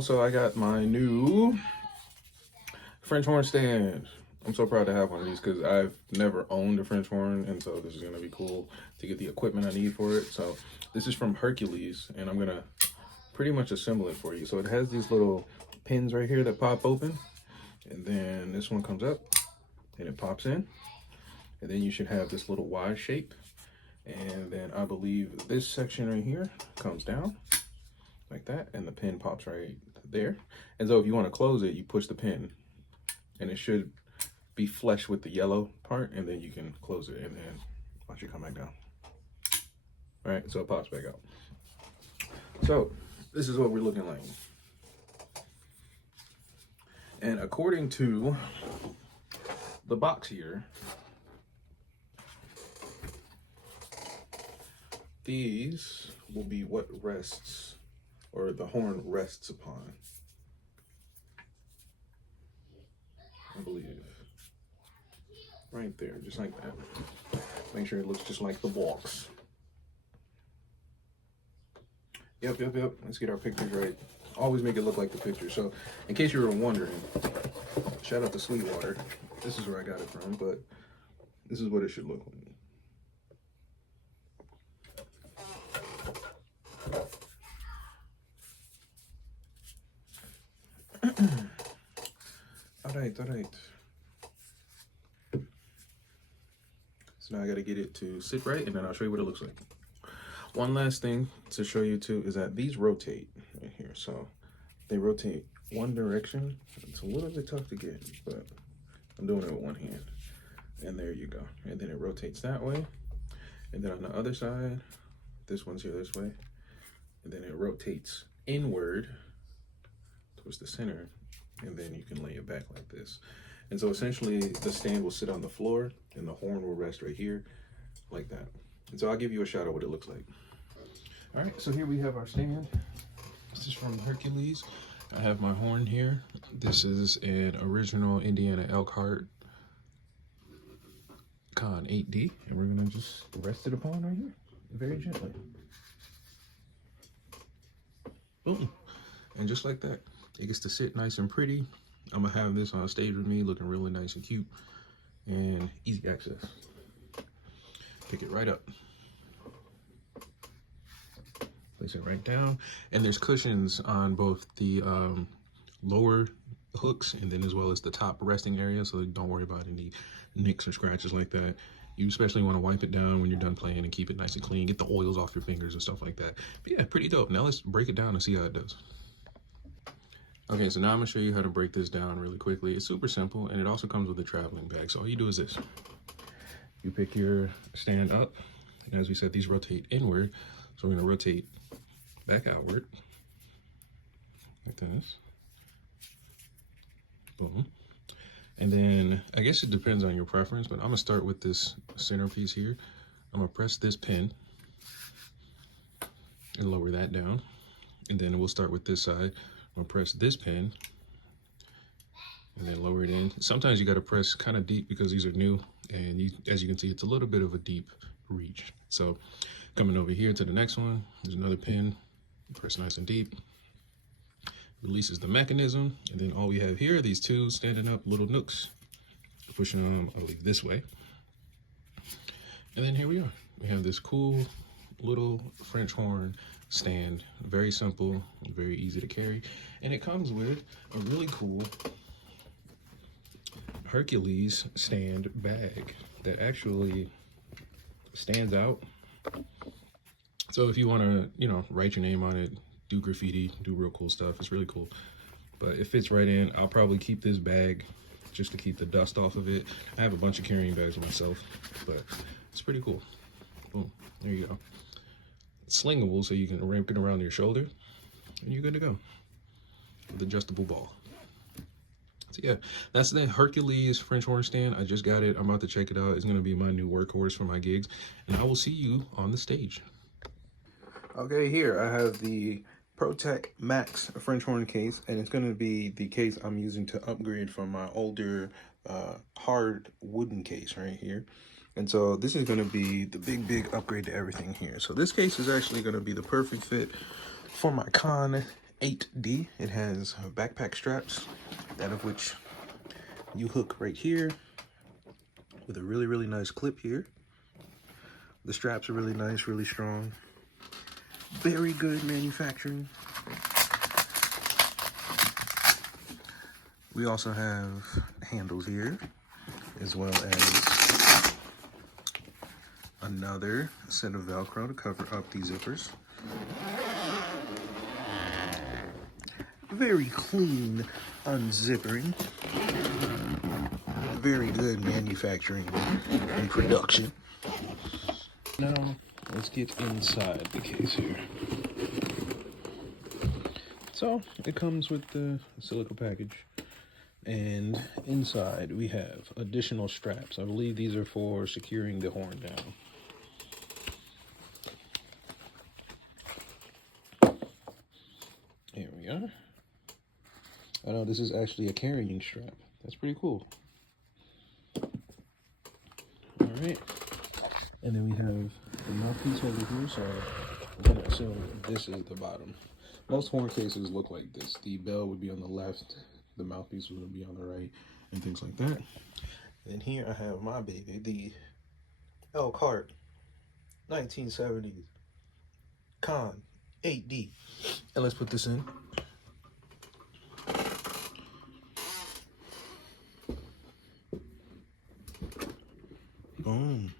Also, I got my new French horn stand. I'm so proud to have one of these because I've never owned a French horn, and so this is going to be cool to get the equipment I need for it. So this is from Hercules, and I'm going to pretty much assemble it for you. So it has these little pins right here that pop open, and then this one comes up and it pops in, and then you should have this little Y shape, and then I believe this section right here comes down like that, and the pin pops right there. And so if you want to close it, you push the pin, and it should be flush with the yellow part, and then you can close it, and then watch it come back down. All right, so it pops back out. So this is what we're looking like. And according to the box here, these will be what rests, or the horn rests upon, I believe. Right there, just like that. Make sure it looks just like the box. Yep. Let's get our pictures right. Always make it look like the picture. So, in case you were wondering, shout out to Sweetwater. This is where I got it from, but this is what it should look like. All right. So now I got to get it to sit right, and then I'll show you what it looks like. One last thing to show you too is that these rotate right here. So they rotate one direction. It's a little bit tough to get, but I'm doing it with one hand. And there you go. And then it rotates that way. And then on the other side, this one's here this way. And then it rotates inward towards the center. And then you can lay it back like this. And so essentially the stand will sit on the floor and the horn will rest right here like that. And so I'll give you a shot of what it looks like. All right, so here we have our stand. This is from Hercules. I have my horn here. This is an original Indiana elk heart Con 8D. And we're gonna just rest it upon right here, very gently. Boom. And just like that, it gets to sit nice and pretty. I'm gonna have this on stage with me looking really nice and cute and easy access. Pick it right up. Place it right down. And there's cushions on both the lower hooks and then as well as the top resting area, so don't worry about any nicks or scratches like that. You especially want to wipe it down when you're done playing and keep it nice and clean. Get the oils off your fingers and stuff like that. But yeah, pretty dope. Now let's break it down and see how it does. Okay, so now I'm gonna show you how to break this down really quickly. It's super simple, and it also comes with a traveling bag. So all you do is this. You pick your stand up, and as we said, these rotate inward. So we're gonna rotate back outward, like this. Boom. And then, I guess it depends on your preference, but I'm gonna start with this centerpiece here. I'm gonna press this pin and lower that down. And then we'll start with this side. I'm gonna press this pin and then lower it in. Sometimes you gotta press kind of deep because these are new, and as you can see, it's a little bit of a deep reach. So coming over here to the next one, there's another pin, press nice and deep, releases the mechanism, and then all we have here are these two standing up little nooks, pushing them, I believe, this way. And then here we are. We have this cool little French horn stand. Very simple, very easy to carry. And it comes with a really cool Hercules stand bag that actually stands out. So if you want to, you know, write your name on it, do graffiti, do real cool stuff, it's really cool. But it fits right in. I'll probably keep this bag just to keep the dust off of it. I have a bunch of carrying bags myself, but it's pretty cool. Boom, there you go. It's slingable, so you can wrap it around your shoulder, and you're good to go. With adjustable ball. So yeah, that's the Hercules French horn stand. I just got it. I'm about to check it out. It's gonna be my new workhorse for my gigs, and I will see you on the stage. Okay, here I have the Protec Max French horn case, and it's gonna be the case I'm using to upgrade from my older hard wooden case right here. And so this is gonna be the big upgrade to everything here. So this case is actually gonna be the perfect fit for my Con 8D. It has backpack straps, that of which you hook right here with a really nice clip here. The straps are really nice, really strong. Very good manufacturing. We also have handles here, as well as another set of Velcro to cover up these zippers. Very clean unzippering. Very good manufacturing and production. Now, let's get inside the case here. So, it comes with the silica package. And inside, we have additional straps. I believe these are for securing the horn down. Here we are. Oh no, this is actually a carrying strap. That's pretty cool. All right. And then we have the mouthpiece over here, so I'm gonna assume this is the bottom. Most horn cases look like this. The bell would be on the left, the mouthpiece would be on the right, and things like that. And here I have my baby, the Elkhart 1970s Con 8D. And let's put this in. Boom.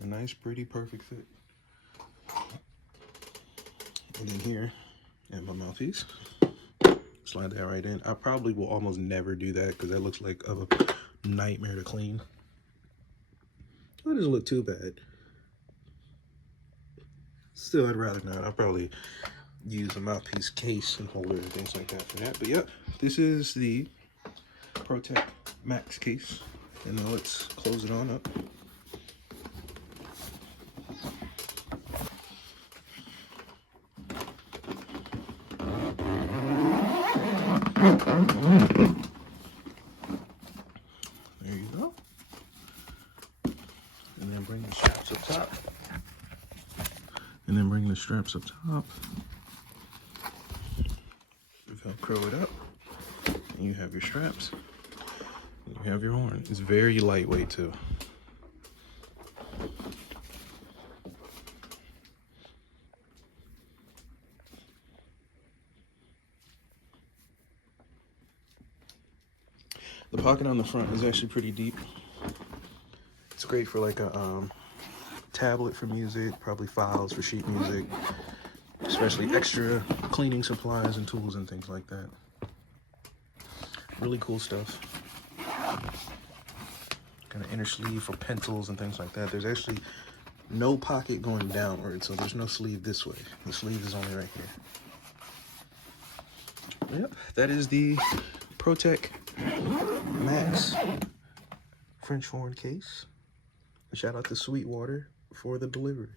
A nice, pretty, perfect fit. And then here, at my mouthpiece, slide that right in. I probably will almost never do that because that looks like a nightmare to clean. It doesn't look too bad. Still, I'd rather not. I'll probably use a mouthpiece case and holder and things like that for that. But yep, this is the Protec Max case. And now let's close it on up. There you go. And then bring the straps up top. And then bring the straps up top. Velcro it up. And you have your straps. And you have your horn. It's very lightweight too. The pocket on the front is actually pretty deep. It's great for like a tablet for music, probably files for sheet music, especially extra cleaning supplies and tools and things like that. Really cool stuff. Got an inner sleeve for pencils and things like that. There's actually no pocket going downward, so there's no sleeve this way. The sleeve is only right here. Yep, that is the Protec Max French horn case. Shout out to Sweetwater for the delivery.